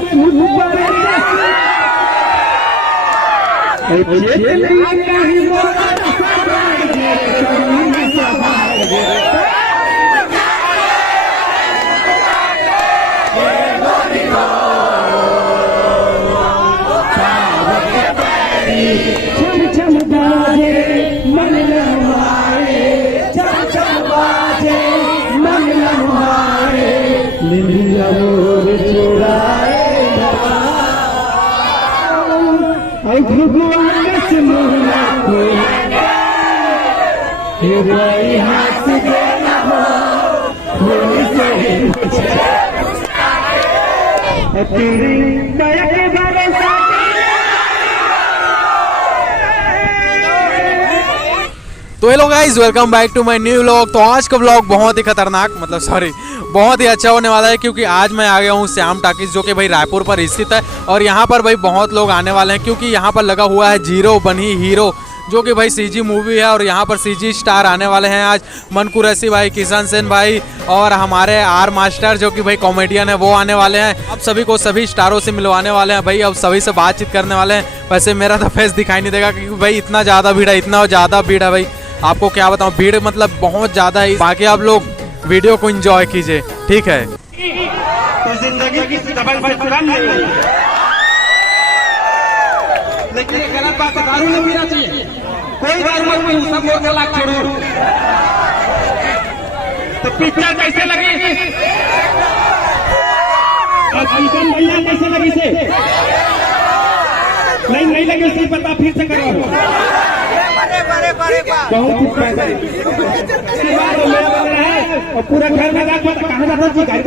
तो hello guys, welcome back to my new vlog. तो आज का व्लॉग बहुत ही खतरनाक बहुत ही अच्छा होने वाला है, क्योंकि आज मैं आ गया हूँ श्याम टाकीज, जो कि भाई रायपुर पर स्थित है। और यहाँ पर भाई बहुत लोग आने वाले हैं, क्योंकि यहाँ पर लगा हुआ है जीरो बनी हीरो, जो कि भाई सीजी मूवी है। और यहाँ पर सीजी स्टार आने वाले हैं आज। मन्कू रैसी भाई, किशन सेन भाई और हमारे आर मास्टर जो कि भाई कॉमेडियन है, वो आने वाले हैं। अब सभी को सभी स्टारों से मिलवाने वाले हैं भाई। अब सभी से बातचीत करने वाले हैं। वैसे मेरा तो फेस दिखाई नहीं देगा, क्योंकि भाई इतना ज़्यादा भीड़ है भाई। आपको क्या बताऊँ, भीड़ मतलब बहुत ज़्यादा है। बाकी आप लोग वीडियो को एंजॉय कीजिए, ठीक है। तो जिंदगी की डबल कम नहीं, लेकिन गलत बात दारू नहीं पीना चाहिए। कोई दारू मत पीऊं, सब मोर का लाख छोड़ू। तो पिक्चर कैसे लगी? किशन भैया कैसे लगी से? नहीं लगी से पता, फिर से करो। बहुत और पूरा घर में कहाँ जाता जी घर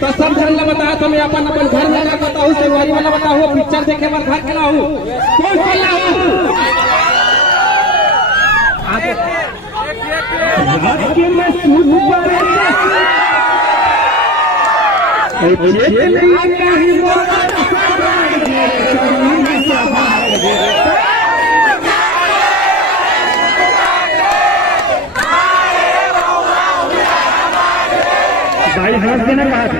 तो सब घर में बताया, तो मैं अपन घर में बताऊँ, संगवारी वाला बताऊँ, पिक्चर देखे पर घर खेला हूँ, कौन खेला हूँ। भाई हंस देना कहा था।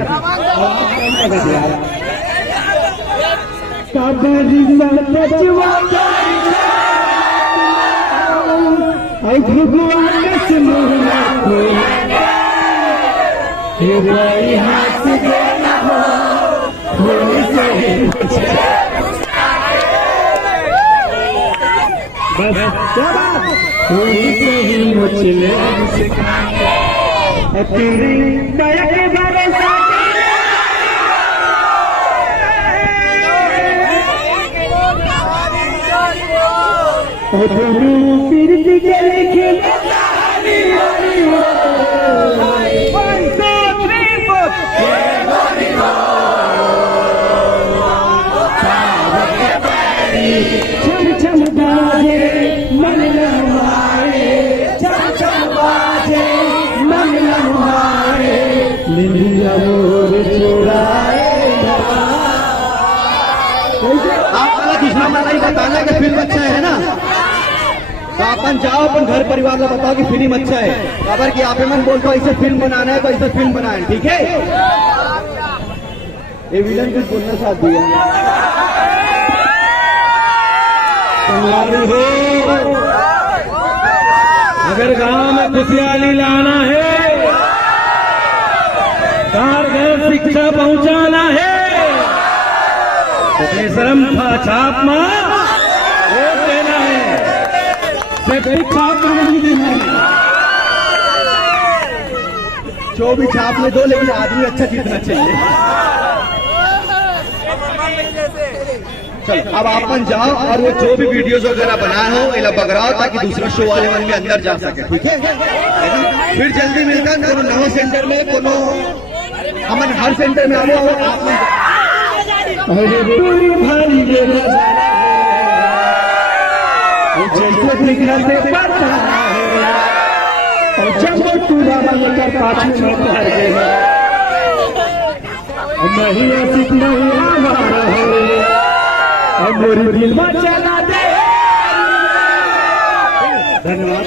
बताना कि फिल्म अच्छा है ना, तो अपन जाओ, अपन घर परिवार में बताओ कि फिल्म अच्छा है। खबर कि आप मन बोलते हो ऐसे फिल्म बनाना है, तो ऐसे फिल्म बनाए, ठीक है। ये विलन कुछ बोलना साथ दिया हो। अगर गांव में खुशहाली लाना है, घर शिक्षा पहुंचाना है, श्रम था छाप मार वोट देना है, छाप नहीं देना है। जो भी छाप में दो, लेकिन आदमी अच्छा जीतना चाहिए। चलो अब अपन जाओ, और वो जो भी वीडियोस वगैरह बनाए हो इला बगराओ, ताकि दूसरा शो वाले मन के अंदर जा सके, ठीक है। फिर जल्दी मिलकर कोनो नए सेंटर में, कोनो हमन हर सेंटर में आओ। धन्यवाद।